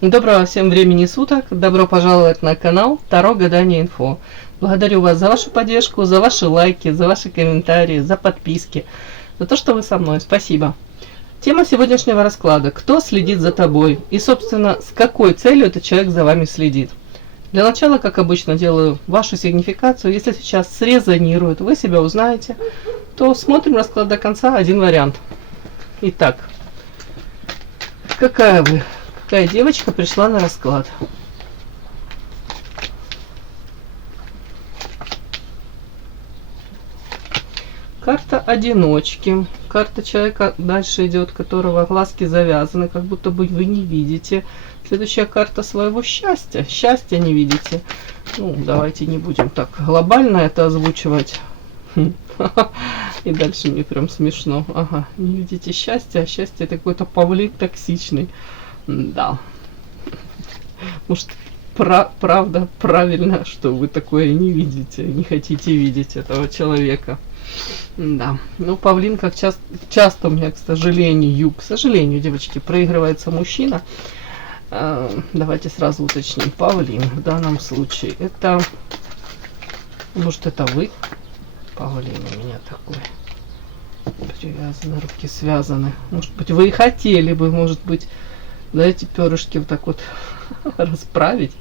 Доброго всем времени суток, добро пожаловать на канал Таро Гадание Инфо. Благодарю вас за вашу поддержку, за ваши лайки, за ваши комментарии, за подписки, за то, что вы со мной. Спасибо. Тема сегодняшнего расклада: кто следит за тобой и, собственно, с какой целью этот человек за вами следит. Для начала, как обычно, делаю вашу сигнификацию. Если сейчас срезонирует, вы себя узнаете, то смотрим расклад до конца. Один вариант. Итак, какая девочка пришла на расклад? Карта одиночки. Карта человека дальше идет, которого глазки завязаны, как будто бы вы не видите. Следующая карта своего счастья. Счастья не видите. Ну, давайте не будем так глобально это озвучивать. И дальше мне прям смешно. Ага, не видите счастья, а счастье это какой-то павлин токсичный. Да. Может, правда, правильно, что вы такое не видите, не хотите видеть этого человека. Да. Ну, павлин, как часто у меня, к сожалению, девочки, проигрывается мужчина. Давайте сразу уточним. Павлин в данном случае это... Может, это вы? Павлин у меня такой. Привязаны, руки связаны. Может быть, вы и хотели бы, может быть, да, эти перышки вот так вот расправить.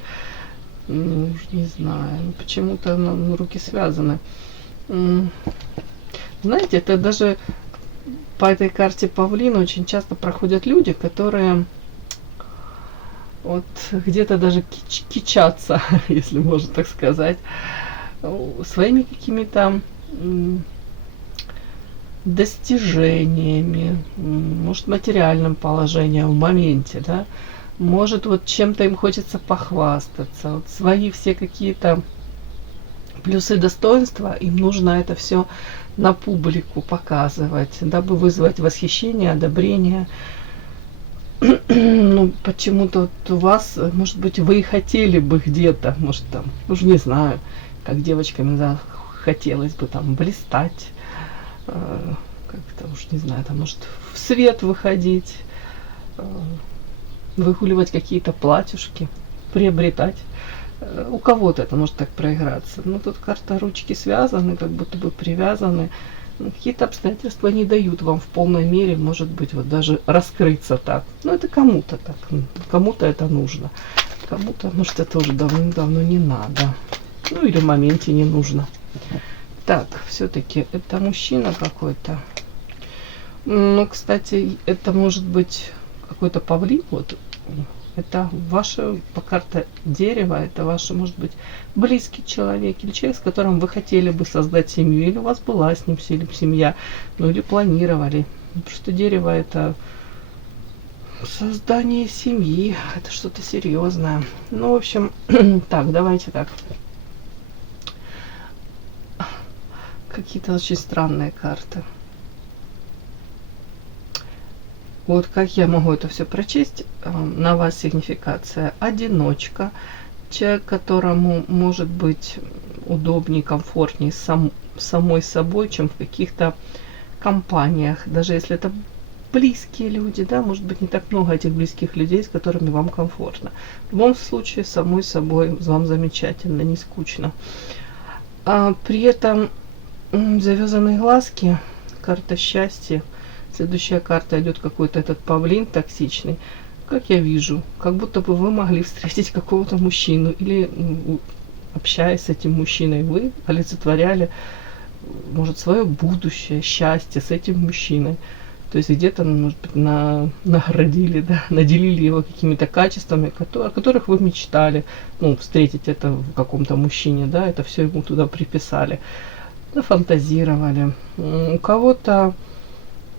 Ну, не знаю. Почему-то руки связаны. Знаете, это даже по этой карте павлина очень часто проходят люди, которые вот где-то даже кичатся, если можно так сказать, своими какими-то достижениями, может, материальным положением в моменте, да, может, вот чем-то им хочется похвастаться, вот свои все какие-то плюсы, достоинства, им нужно это все на публику показывать, дабы вызвать восхищение, одобрение. Ну, почему-то вот у вас, может быть, вы и хотели бы где-то, может, там, уж не знаю, как девочкам, да, хотелось бы там блистать, как-то, уж не знаю, там, может, в свет выходить, выгуливать какие-то платьюшки, приобретать. У кого-то это может так проиграться. Но тут карта ручки связаны, как будто бы привязаны. Какие-то обстоятельства не дают вам в полной мере, может быть, вот даже раскрыться так. Но это кому-то так, кому-то это нужно. Кому-то, может, это уже давным-давно не надо. Ну, или в моменте не нужно. Так, все-таки это мужчина какой-то. Ну, кстати, это может быть какой-то павлин. Вот. Это ваше, по карте дерева, это ваш, может быть, близкий человек, или человек, с которым вы хотели бы создать семью, или у вас была с ним семья, ну или планировали. Потому что дерево это создание семьи, это что-то серьезное. Ну, в общем, так, давайте так. Какие-то очень странные карты. Вот как я могу это все прочесть? На вас сигнификация: одиночка, человек, которому может быть удобнее, комфортнее самой собой, чем в каких-то компаниях. Даже если это близкие люди, да, может быть, не так много этих близких людей, с которыми вам комфортно. В любом случае, самой собой вам замечательно, не скучно. При этом завязанные глазки, карта счастья. Следующая карта идет какой-то этот павлин токсичный. Как я вижу, как будто бы вы могли встретить какого-то мужчину, или, общаясь с этим мужчиной, вы олицетворяли, может, свое будущее, счастье с этим мужчиной. То есть где-то, может быть, наградили, да, наделили его какими-то качествами, о которых вы мечтали, ну, встретить это в каком-то мужчине, да, это все ему туда приписали, нафантазировали. У кого-то,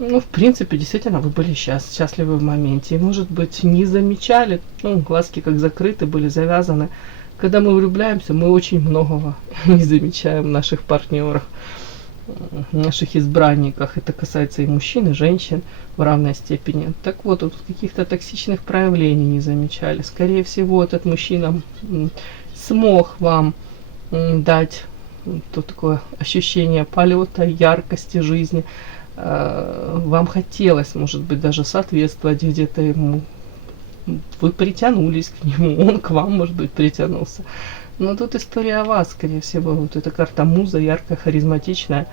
ну, в принципе, действительно, вы были счастливы в моменте. И, может быть, не замечали, ну, глазки как закрыты, были завязаны. Когда мы влюбляемся, мы очень многого не замечаем в наших партнерах, в наших избранниках. Это касается и мужчин, и женщин в равной степени. Так вот, каких-то токсичных проявлений не замечали. Скорее всего, этот мужчина смог вам дать то такое ощущение полета, яркости жизни. Вам хотелось, может быть, даже соответствовать где-то ему, вы притянулись к нему, он к вам, может быть, притянулся. Но тут история о вас, скорее всего. Вот эта карта муза, яркая, харизматичная.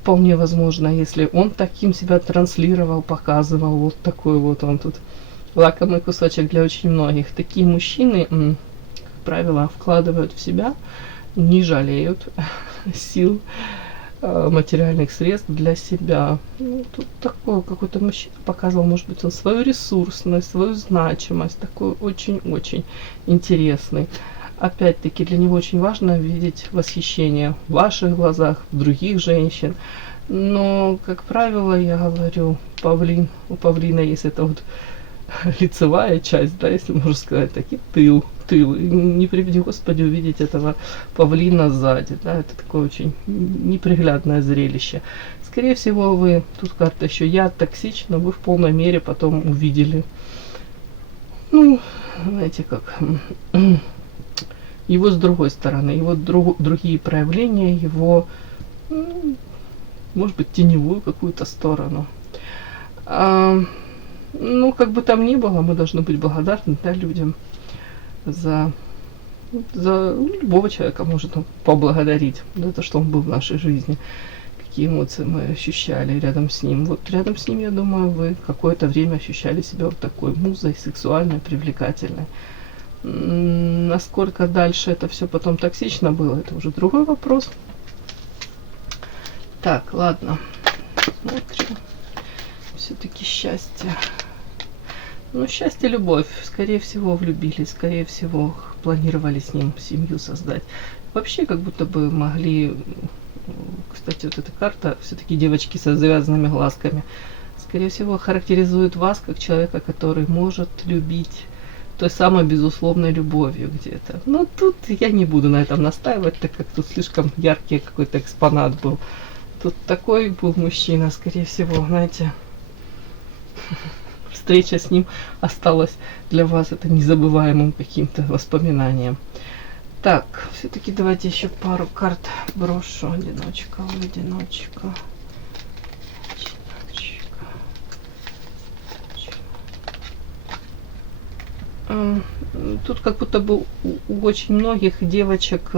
Вполне возможно, если он таким себя транслировал, показывал, вот такой вот он тут лакомый кусочек для очень многих. Такие мужчины, как правило, вкладывают в себя, не жалеют сил, материальных средств для себя. Ну, тут такой какой-то мужчина показывал, может быть, он свою ресурсность, свою значимость, такой очень-очень интересный. Опять-таки, для него очень важно видеть восхищение в ваших глазах, в других женщин. Но, как правило, я говорю, у павлина есть эта вот лицевая часть, да, если можно сказать, так и тыл. И не приведи Господи увидеть этого павлина сзади, да, это такое очень неприглядное зрелище. Скорее всего, вы, тут карта еще яд, токсично, вы в полной мере потом увидели, ну, знаете как, его с другой стороны, его другие проявления, его, может быть, теневую какую-то сторону. Ну, как бы там ни было, мы должны быть благодарны, да, людям за любого человека можно поблагодарить за то, что он был в нашей жизни, какие эмоции мы ощущали рядом с ним. Вот рядом с ним, я думаю, вы какое-то время ощущали себя вот такой музой, сексуальной, привлекательной. Насколько дальше это все потом токсично было, это уже другой вопрос. Так, ладно, смотрим. Все-таки счастье. Ну, счастье, любовь. Скорее всего, влюбились, скорее всего, планировали с ним семью создать. Вообще, как будто бы могли... Кстати, вот эта карта, все-таки девочки со завязанными глазками, скорее всего, характеризует вас как человека, который может любить той самой безусловной любовью где-то. Но тут я не буду на этом настаивать, так как тут слишком яркий какой-то экспонат был. Тут такой был мужчина, скорее всего, знаете... Встреча с ним осталась для вас это незабываемым каким-то воспоминанием. Так, все-таки давайте еще пару карт брошу. Одиночка, одиночка. Тут как будто бы у очень многих девочек,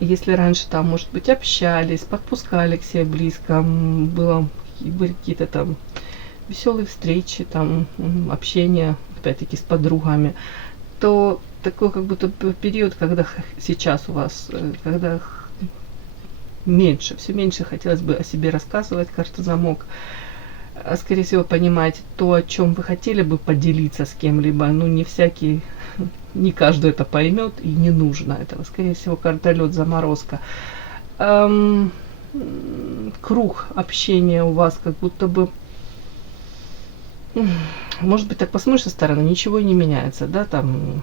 если раньше там, может быть, общались, подпускали к себе близко, были какие-то там веселые встречи, там, общение, опять-таки, с подругами, то такой как будто период, когда сейчас у вас, когда меньше, все меньше хотелось бы о себе рассказывать, карта замок, скорее всего, понимаете, то, о чем вы хотели бы поделиться с кем-либо, ну, не каждый это поймет, и не нужно этого. Скорее всего, карта лед, заморозка. Круг общения у вас как будто бы, может быть, так посмотришь со стороны, ничего не меняется, да, там,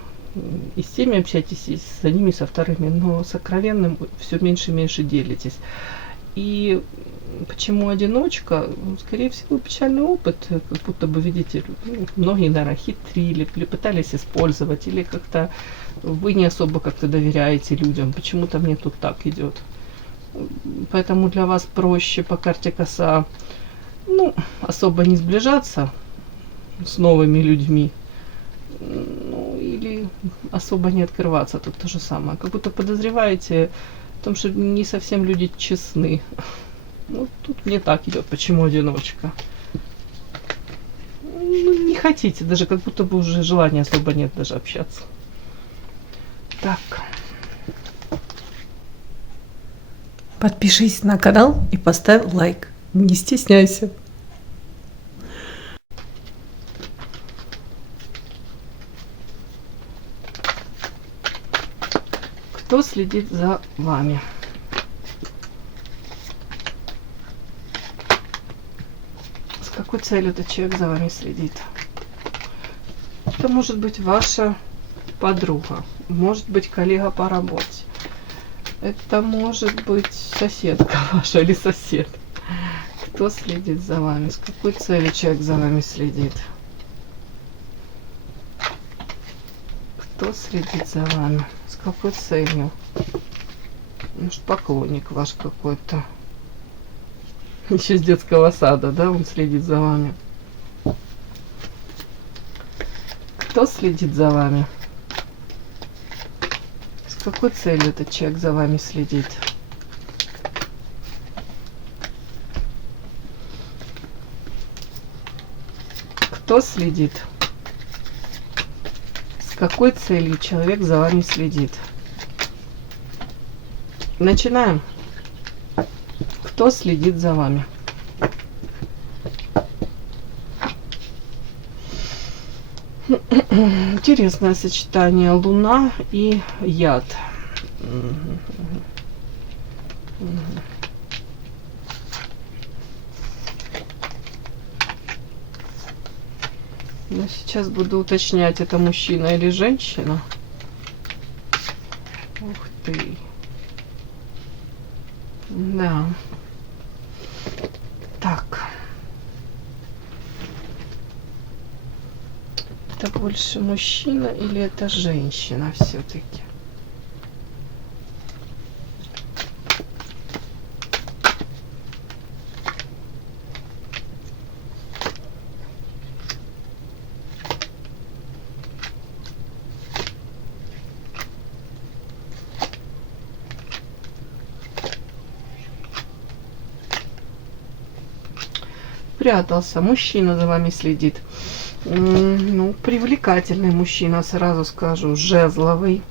и с теми общаетесь, и с одними, со вторыми, но сокровенным все меньше и меньше делитесь. И почему одиночка? Скорее всего, печальный опыт, как будто бы, видите, многие, наверное, хитрили, или пытались использовать, или как-то вы не особо как-то доверяете людям, почему-то мне тут так идет. Поэтому для вас проще по карте коса, ну, особо не сближаться с новыми людьми, ну, или особо не открываться, тут то же самое. Как будто подозреваете в том, что не совсем люди честны. Вот тут мне так идет. Почему одиночка? Ну, не хотите, даже как будто бы уже желания особо нет даже общаться. Так. Подпишись на канал и поставь лайк. Не стесняйся. Кто следит за вами? С какой целью этот человек за вами следит? Это может быть ваша подруга, может быть коллега по работе, это может быть соседка ваша или сосед. Кто следит за вами? С какой целью человек за вами следит? Кто следит за вами? С какой целью? Может, поклонник ваш какой-то. Еще с детского сада, да, он следит за вами. Кто следит за вами? С какой целью этот человек за вами следит? Кто следит? С какой целью человек за вами следит? Начинаем. Кто следит за вами? Интересное сочетание: Луна и яд. Но сейчас буду уточнять, это мужчина или женщина. Ух ты. Да. Так. Это больше мужчина или это женщина все-таки? Прятался. Мужчина за вами следит. Ну, привлекательный мужчина, сразу скажу, жезловый,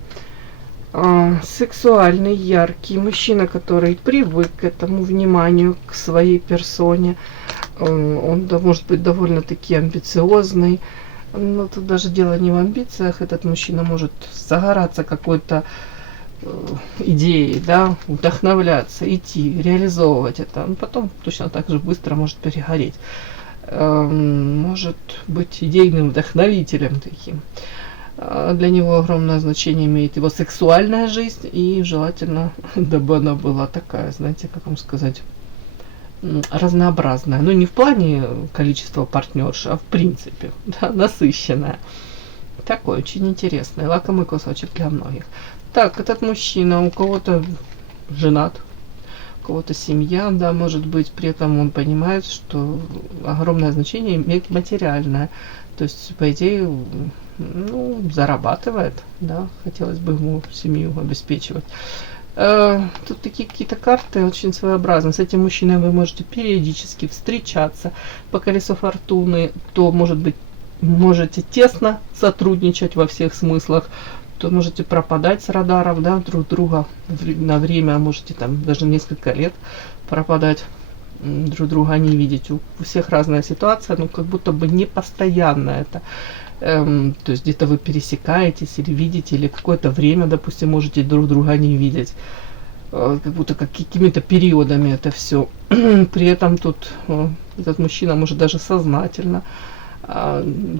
сексуальный, яркий мужчина, который привык к этому вниманию, к своей персоне. Он может быть довольно-таки амбициозный, но тут даже дело не в амбициях. Этот мужчина может загораться какой-то идеей, да, вдохновляться, идти, реализовывать это. Он потом точно так же быстро может перегореть. Может быть идейным вдохновителем таким. Для него огромное значение имеет его сексуальная жизнь, и желательно, дабы она была такая, знаете, как вам сказать, разнообразная. Ну, не в плане количества партнерш, а в принципе, да, насыщенная. Такой очень интересный, лакомый кусочек для многих. Так, этот мужчина у кого-то женат, у кого-то семья, да, может быть, при этом он понимает, что огромное значение имеет материальное. То есть, по идее, ну, зарабатывает, да, хотелось бы ему семью обеспечивать. Тут такие какие-то карты очень своеобразные. С этим мужчиной вы можете периодически встречаться. По колесу фортуны, то, может быть, можете тесно сотрудничать во всех смыслах, то можете пропадать с радаров, да, друг друга на время, можете там даже несколько лет пропадать, друг друга не видеть. У всех разная ситуация, но как будто бы не постоянно это. То есть где-то вы пересекаетесь или видите, или какое-то время, допустим, можете друг друга не видеть. Как будто как какими-то периодами это все. При этом тут этот мужчина может даже сознательно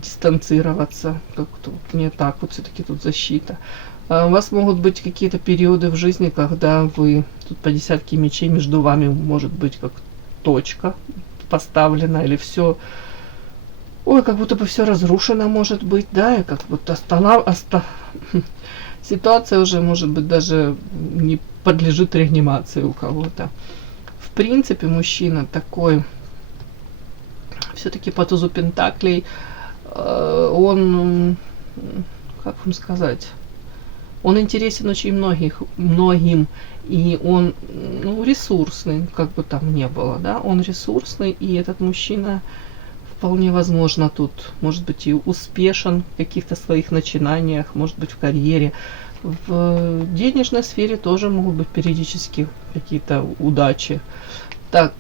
дистанцироваться, как-то не так, вот все-таки тут защита. У вас могут быть какие-то периоды в жизни, когда вы, тут по десятке мечей, между вами может быть как точка поставлена, или все, ой, как будто бы все разрушено может быть, да, и как будто ситуация уже может быть даже не подлежит реанимации у кого-то. В принципе, мужчина такой, все-таки по тузу пентаклей, он, как вам сказать, он интересен очень многим, и он, ну, ресурсный, как бы там ни было, да, он ресурсный, и этот мужчина вполне возможно тут, может быть, и успешен в каких-то своих начинаниях, может быть, в карьере. В денежной сфере тоже могут быть периодически какие-то удачи. Так,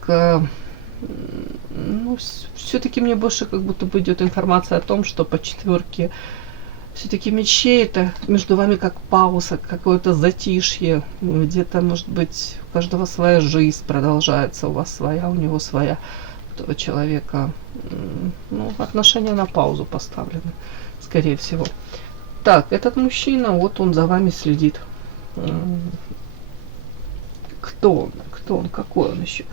ну, все-таки мне больше как будто бы идет информация о том, что по четверке все-таки мечей это между вами как пауза, какое-то затишье, где-то, может быть, у каждого своя жизнь продолжается, у вас своя, у него своя, у этого человека, ну, отношения на паузу поставлены, скорее всего. Так, этот мужчина, вот он за вами следит. Кто он, какой он еще?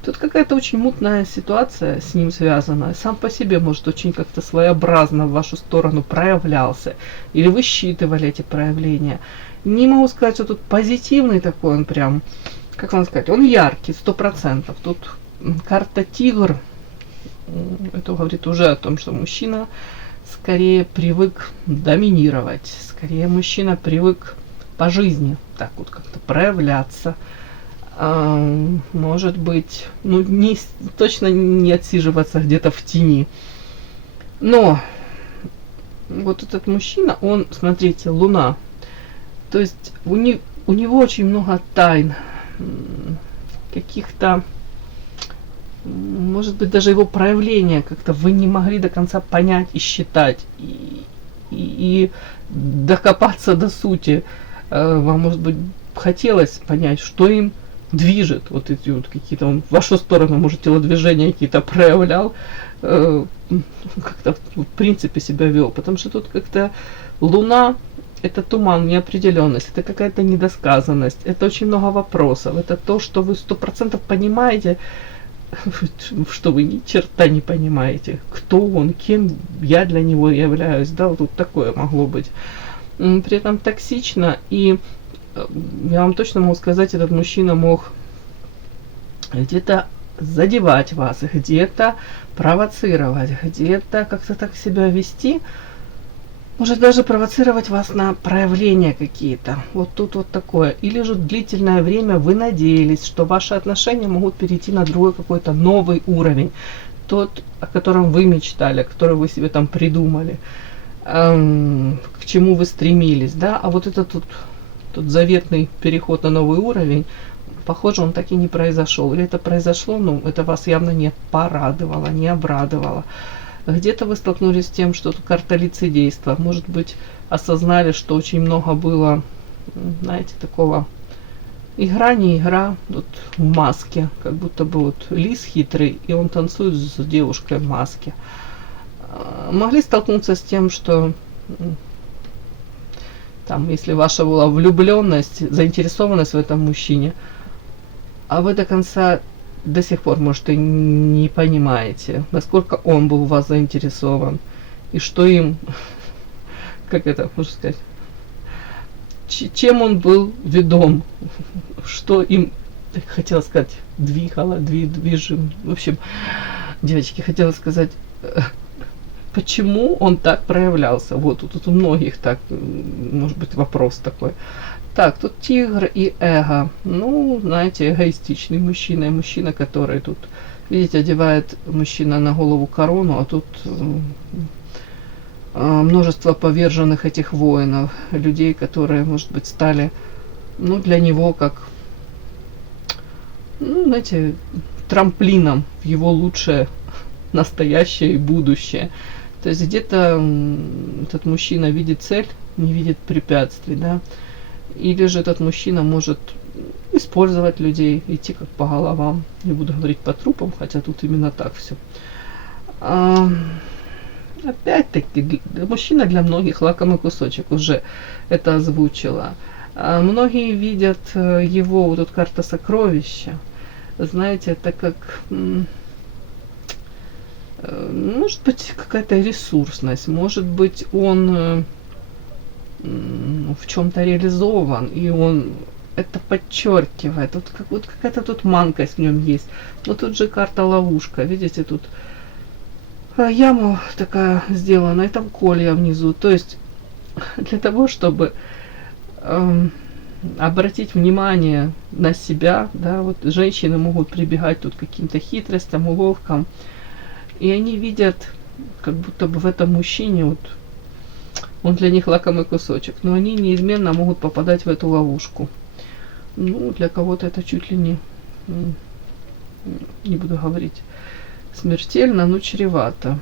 Тут какая-то очень мутная ситуация с ним связана. Сам по себе, может, очень как-то своеобразно в вашу сторону проявлялся. Или вы считывали эти проявления. Не могу сказать, что тут позитивный такой он прям. Как вам сказать? Он яркий, 100%. Тут карта тигр. Это говорит уже о том, что мужчина скорее привык доминировать, скорее мужчина привык по жизни так вот как-то проявляться. Может быть, ну, точно не отсиживаться где-то в тени. Но вот этот мужчина, он, смотрите, Луна. То есть у него очень много тайн, каких-то, может быть, даже его проявления как-то вы не могли до конца понять и считать, и докопаться до сути. Вам, может быть, хотелось понять, что им движет, вот эти вот какие-то, он в вашу сторону, может, телодвижения какие-то проявлял, как-то в принципе себя вел, потому что тут как-то Луна — это туман, неопределенность, это какая-то недосказанность, это очень много вопросов, это то, что вы 100% понимаете, что вы ни черта не понимаете, кто он, кем я для него являюсь, да, вот тут такое могло быть. При этом токсично, и я вам точно могу сказать, этот мужчина мог где-то задевать вас, где-то провоцировать, где-то как-то так себя вести, может даже провоцировать вас на проявления какие-то. Вот тут вот такое. Или же длительное время вы надеялись, что ваши отношения могут перейти на другой какой-то новый уровень, тот, о котором вы мечтали, который вы себе там придумали, к чему вы стремились, да, а вот это тут заветный переход на новый уровень, похоже, он так и не произошел. Или это произошло, но это вас явно не порадовало, не обрадовало. Где-то вы столкнулись с тем, что тут карта лицедейства. Может быть, осознали, что очень много было, знаете, такого игра, не игра, вот в маске, как будто бы вот лис хитрый, и он танцует с девушкой в маске. Могли столкнуться с тем, что там, если ваша была влюбленность, заинтересованность в этом мужчине, а вы до конца до сих пор, может, и не понимаете, насколько он был в вас заинтересован, и что им, как это можно сказать, чем он был ведом, что им, хотела сказать, двигало, движим. В общем, девочки, хотела сказать, почему он так проявлялся. Вот тут у многих так, может быть, вопрос такой. Так, тут тигр и эго. Ну, знаете, эгоистичный мужчина, и мужчина, который тут, видите, одевает мужчина на голову корону, а тут множество поверженных этих воинов, людей, которые, может быть, стали, ну, для него как, ну, знаете, трамплином в его лучшее настоящее и будущее. То есть где-то этот мужчина видит цель, не видит препятствий, да. Или же этот мужчина может использовать людей, идти как по головам. Не буду говорить по трупам, хотя тут именно так все. Опять-таки, мужчина для многих лакомый кусочек, уже это озвучила. Многие видят его, вот тут карта сокровища. Знаете, это как, может быть, какая-то ресурсность, может быть, он в чем-то реализован, и он это подчеркивает. Вот какая-то тут манкость в нем есть. Но тут же карта ловушка. Видите, тут яма такая сделана, и там колья внизу. То есть для того, чтобы обратить внимание на себя, да, вот женщины могут прибегать тут к каким-то хитростям, уловкам, и они видят, как будто бы в этом мужчине вот он для них лакомый кусочек, но они неизменно могут попадать в эту ловушку. Ну, для кого-то это чуть ли не буду говорить смертельно, но чревато.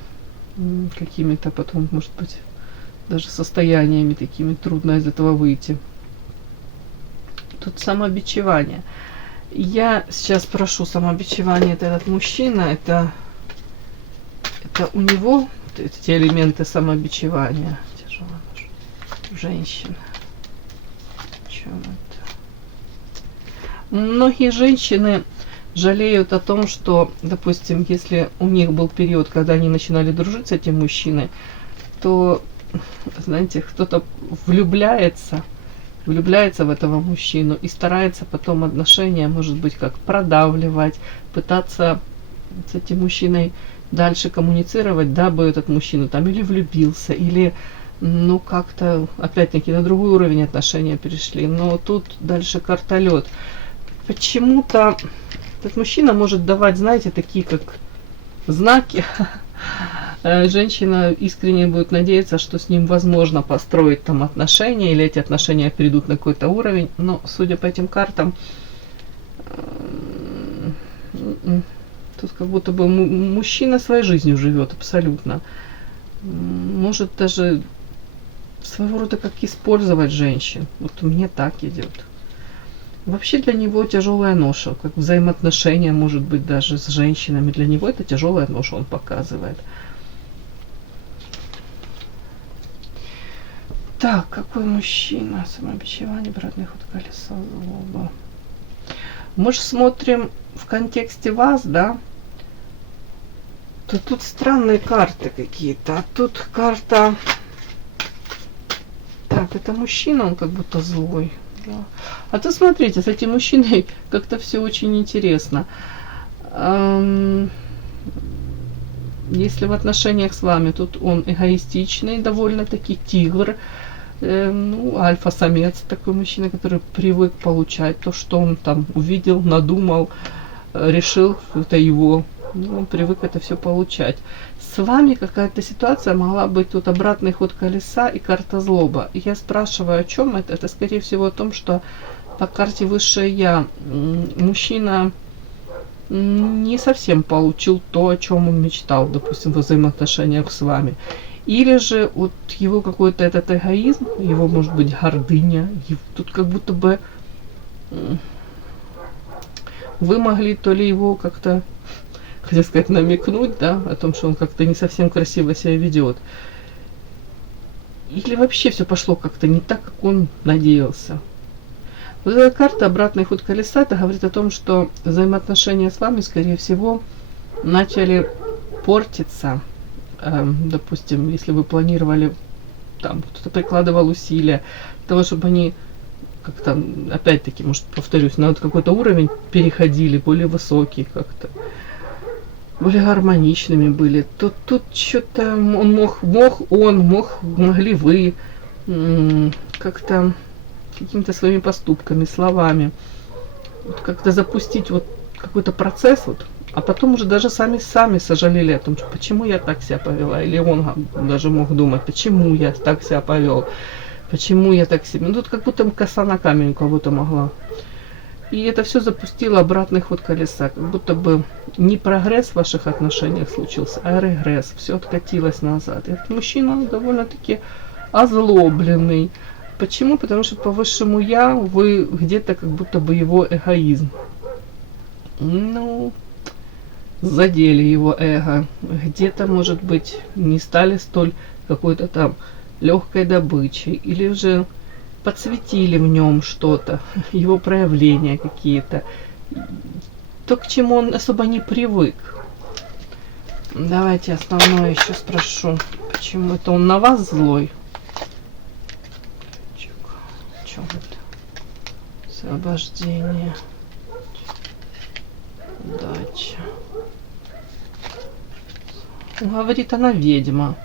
Какими-то потом, может быть, даже состояниями такими трудно из этого выйти. Тут самобичевание. Я сейчас прошу самобичевание, это этот мужчина, это у него эти элементы самобичевания. Женщина. Чем это? Многие женщины жалеют о том, что, допустим, если у них был период, когда они начинали дружить с этим мужчиной, то, знаете, кто-то влюбляется в этого мужчину и старается потом отношения, может быть, как продавливать, пытаться с этим мужчиной дальше коммуницировать, дабы этот мужчина там или влюбился, или ну как-то опять-таки на другой уровень отношения перешли. Но тут дальше карта лед. Почему-то этот мужчина может давать, знаете, такие как знаки. Женщина искренне будет надеяться, что с ним возможно построить там отношения, или эти отношения перейдут на какой-то уровень. Но судя по этим картам, тут как будто бы мужчина своей жизнью живет абсолютно. Может даже своего рода как использовать женщин. Вот мне так идет. Вообще для него тяжелая ноша, как взаимоотношения, может быть, даже с женщинами. Для него это тяжелая ноша, он показывает. Так, какой мужчина? Самобичевание, обратный ход колеса, злоба. Мы же смотрим в контексте вас, да? То тут странные карты какие-то. А тут карта... Так, это мужчина, он как будто злой. Да. А то смотрите, с этим мужчиной как-то все очень интересно. Если в отношениях с вами, тут он эгоистичный, довольно-таки тигр, ну, альфа-самец, такой мужчина, который привык получать то, что он там увидел, надумал, решил, это его. Ну, он привык это все получать. С вами какая-то ситуация могла быть тут обратный ход колеса и карта злоба. И я спрашиваю, о чем это? Это, скорее всего, о том, что по карте высшее я мужчина не совсем получил то, о чем он мечтал, допустим, в взаимоотношениях с вами. Или же вот его какой-то этот эгоизм, его, может быть, гордыня, тут как будто бы вы могли то ли его как-то, хотел сказать, намекнуть, да, о том, что он как-то не совсем красиво себя ведет. Или вообще все пошло как-то не так, как он надеялся. Вот эта карта «Обратный ход колеса» это говорит о том, что взаимоотношения с вами, скорее всего, начали портиться. Допустим, если вы планировали, там, кто-то прикладывал усилия для того, чтобы они как-то, опять-таки, может, повторюсь, на вот какой-то уровень переходили, более высокий как-то, более гармоничными были, то тут что-то он могли вы как-то какими-то своими поступками, словами вот как-то запустить вот какой-то процесс, вот, а потом уже даже сами сожалели о том, что почему я так себя повела, или он даже мог думать, почему я так себя повел, почему я так себя, ну тут как будто коса на камень у кого-то могла. И это все запустило обратный ход колеса, как будто бы не прогресс в ваших отношениях случился, а регресс, все откатилось назад. И этот мужчина довольно-таки озлобленный. Почему? Потому что по высшему я вы где-то как будто бы его эгоизм. Ну, задели его эго. Где-то, может быть, не стали столь какой-то там легкой добычей. Или же подсветили в нем что-то, его проявления какие-то. То, к чему он особо не привык. Давайте основное еще спрошу. Почему это он на вас злой? Освобождение. Удача. Говорит, она ведьма.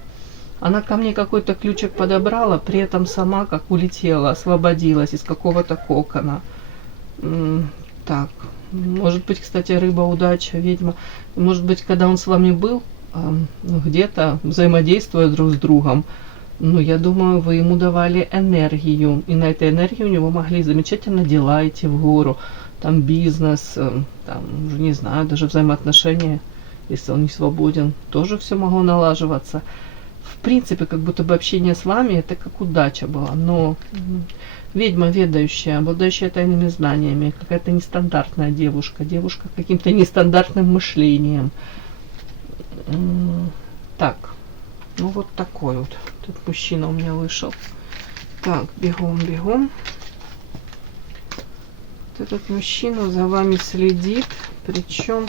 Она ко мне какой-то ключик подобрала, при этом сама как улетела, освободилась из какого-то кокона. Так. Может быть, кстати, рыба, удача, ведьма. Может быть, когда он с вами был, где-то взаимодействуя друг с другом, ну, я думаю, вы ему давали энергию, и на этой энергии у него могли замечательно дела идти в гору, там бизнес, там, не знаю, даже взаимоотношения, если он не свободен, тоже все могло налаживаться. В принципе, как будто бы общение с вами, это как удача была, но ведьма ведающая, обладающая тайными знаниями, какая-то нестандартная девушка, девушка с каким-то нестандартным мышлением. Так, ну вот такой вот. Тут мужчина у меня вышел. Так, бегом. Вот этот мужчина за вами следит, причем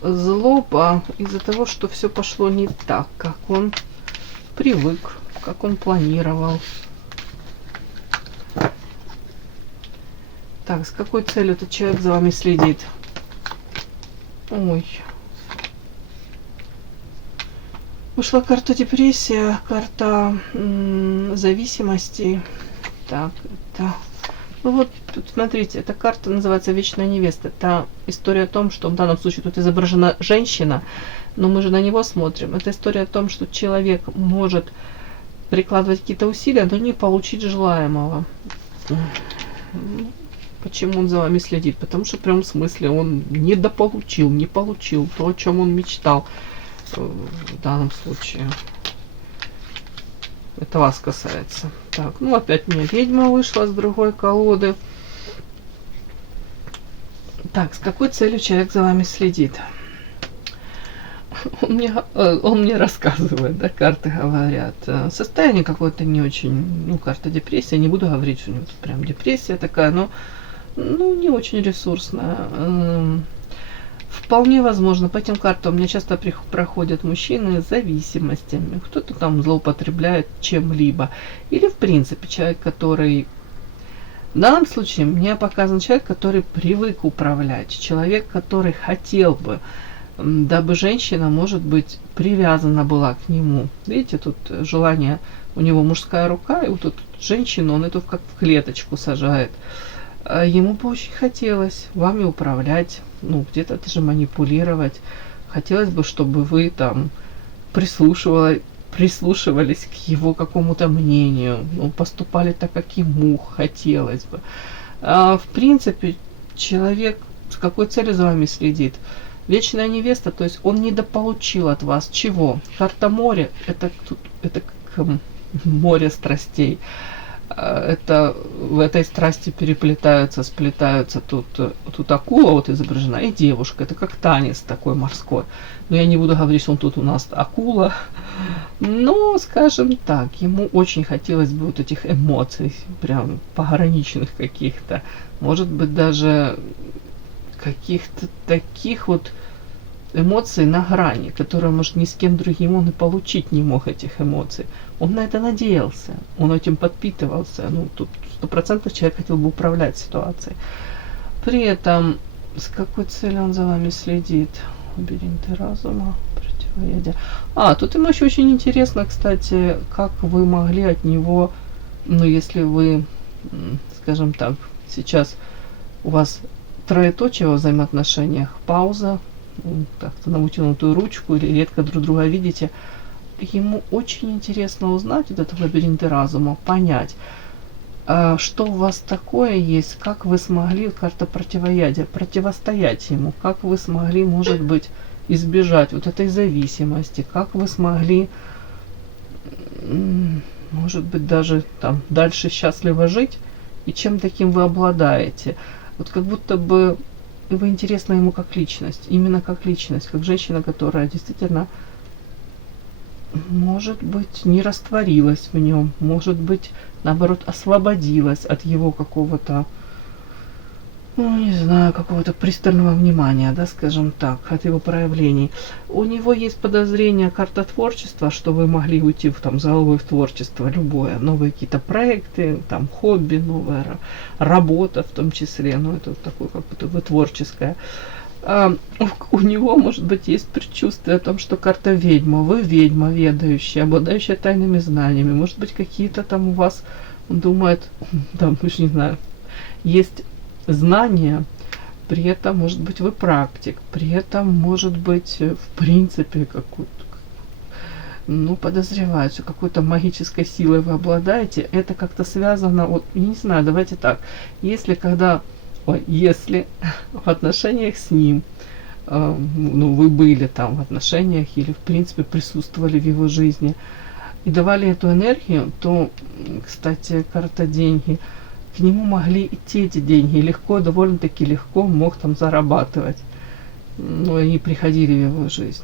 злоба из-за того, что все пошло не так, как он привык, как он планировал. Так, с какой целью этот человек за вами следит? Ой. Ушла карта депрессия, карта зависимости. Так, это... Ну вот, тут смотрите, эта карта называется «Вечная невеста». Это история о том, что в данном случае тут изображена женщина, но мы же на него смотрим. Это история о том, что человек может прикладывать какие-то усилия, но не получить желаемого. Почему он за вами следит? Потому что в прямом смысле он не получил то, о чем он мечтал в данном случае. Это вас касается. Так, ну опять мне ведьма вышла с другой колоды. Так, с какой целью человек за вами следит? Он мне рассказывает, да, карты говорят. Состояние какое-то не очень, ну, карта депрессия, не буду говорить, что у него тут прям депрессия такая, но ну, не очень ресурсная. Вполне возможно, по этим картам у меня часто проходят мужчины с зависимостями. Кто-то там злоупотребляет чем-либо. Или, в принципе, человек, который... В данном случае мне показан человек, который привык управлять. Человек, который хотел бы, дабы женщина, может быть, привязана была к нему. Видите, тут желание, у него мужская рука, и вот тут женщину он эту как в клеточку сажает. Ему бы очень хотелось вами управлять, ну, где-то даже манипулировать. Хотелось бы, чтобы вы там прислушивались к его какому-то мнению, ну, поступали так, как ему хотелось бы. В принципе, человек с какой целью за вами следит? Вечная невеста, то есть он недополучил от вас чего? Карта моря, это как море страстей. Это в этой страсти сплетаются тут акула вот изображена и девушка. Это как танец такой морской. Но я не буду говорить, что он тут у нас акула. Но, скажем так, ему очень хотелось бы вот этих эмоций, прям пограничных каких-то. Может быть, даже каких-то таких вот эмоций на грани, которые, может, ни с кем другим он и получить не мог этих эмоций. Он на это надеялся, он этим подпитывался. Ну, тут 100% человек хотел бы управлять ситуацией. При этом, с какой целью он за вами следит? Лабиринты разума, противоядие. Тут ему еще очень интересно, кстати, как вы могли от него, ну, если вы, скажем так, сейчас у вас троеточие в взаимоотношениях, пауза, как-то на вытянутую ручку или редко друг друга видите, ему очень интересно узнать вот этот лабиринт разума, понять, что у вас такое есть, как вы смогли, карта противоядия, противостоять ему, как вы смогли, может быть, избежать вот этой зависимости, как вы смогли, может быть, даже там дальше счастливо жить, и чем таким вы обладаете. Вот как будто бы вы интересны ему как личность, именно как личность, как женщина, которая действительно, может быть, не растворилась в нем, может быть, наоборот, освободилась от его какого-то, ну, не знаю, какого-то пристального внимания, да, скажем так, от его проявлений. У него есть подозрение, карта творчества, что вы могли уйти там за головой в творчество любое, новые какие-то проекты, там, хобби, новая работа в том числе, ну, это такое как будто бы творческое. У него, может быть, есть предчувствие о том, что карта ведьма, вы ведьма, ведающая, обладающая тайными знаниями, может быть, какие-то там у вас, он думает, там, уж не знаю, есть знания, при этом, может быть, вы практик, при этом, может быть, в принципе, какую-то, ну, подозреваю, что какой-то магической силой вы обладаете, это как-то связано, вот, не знаю, давайте так, если в отношениях с ним, ну, вы были там в отношениях или, в принципе, присутствовали в его жизни и давали эту энергию, то, кстати, карта деньги, к нему могли идти эти деньги легко, довольно-таки легко мог там зарабатывать. Ну, они приходили в его жизнь.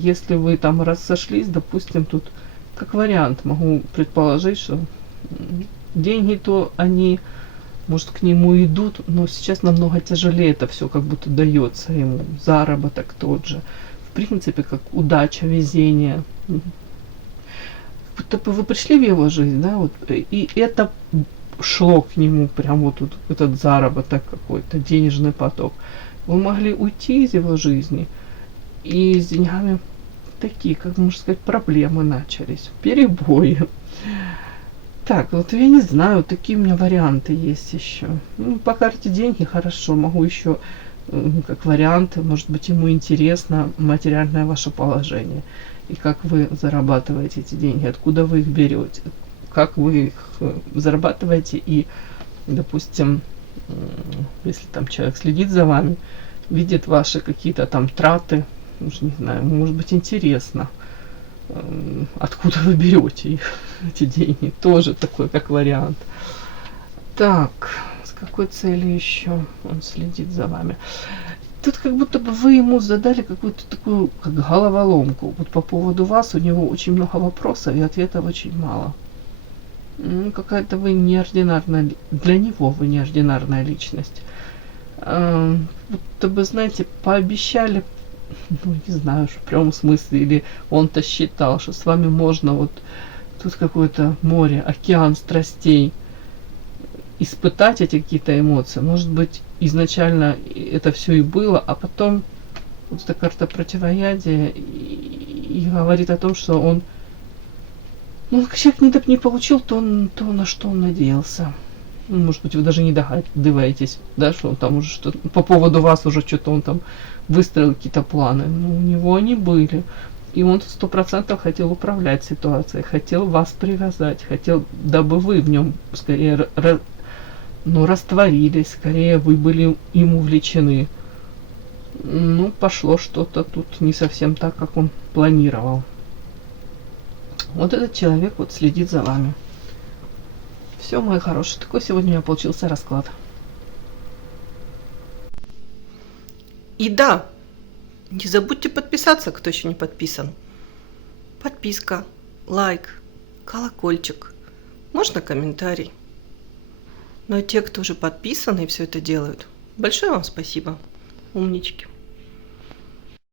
Если вы там сошлись, допустим, тут как вариант могу предположить, что деньги то они, может, к нему идут, но сейчас намного тяжелее это все как будто дается ему. Заработок тот же. В принципе, как удача, везение. Будто бы вы пришли в его жизнь, да, вот, и это шло к нему прям вот тут этот заработок какой-то, денежный поток. Вы могли уйти из его жизни и с деньгами такие, как можно сказать, проблемы начались, перебои. Так, вот я не знаю, такие у меня варианты есть еще. Ну, по карте деньги хорошо, могу еще как вариант, может быть, ему интересно материальное ваше положение. И как вы зарабатываете эти деньги, откуда вы их берете, как вы их зарабатываете и, допустим, если там человек следит за вами, видит ваши какие-то там траты, уж не знаю, может быть интересно, откуда вы берете их, эти деньги, тоже такой как вариант. Так, с какой целью еще он следит за вами? Тут как будто бы вы ему задали какую-то такую как головоломку. Вот по поводу вас у него очень много вопросов и ответов очень мало. Какая-то вы неординарная, для него вы неординарная личность. Будто бы, знаете, пообещали, ну, не знаю, что в прямом смысле, или он-то считал, что с вами можно вот тут какое-то море, океан страстей, испытать эти какие-то эмоции. Может быть, изначально это все и было, а потом вот эта карта противоядия и говорит о том, что он, ну, человек не получил то, на что он надеялся. Может быть, вы даже не догадываетесь, да, что он там уже что-то по поводу вас уже что-то он там выстроил какие-то планы. Ну, у него они были. И он 100% хотел управлять ситуацией, хотел вас привязать, хотел, дабы вы в нем скорее растворились, скорее вы были им увлечены. Ну, пошло что-то тут не совсем так, как он планировал. Вот этот человек вот следит за вами. Все, мои хорошие, такой сегодня у меня получился расклад. И да, не забудьте подписаться, кто еще не подписан. Подписка, лайк, колокольчик, можно комментарий. Но те, кто уже подписаны и все это делают, большое вам спасибо. Умнички.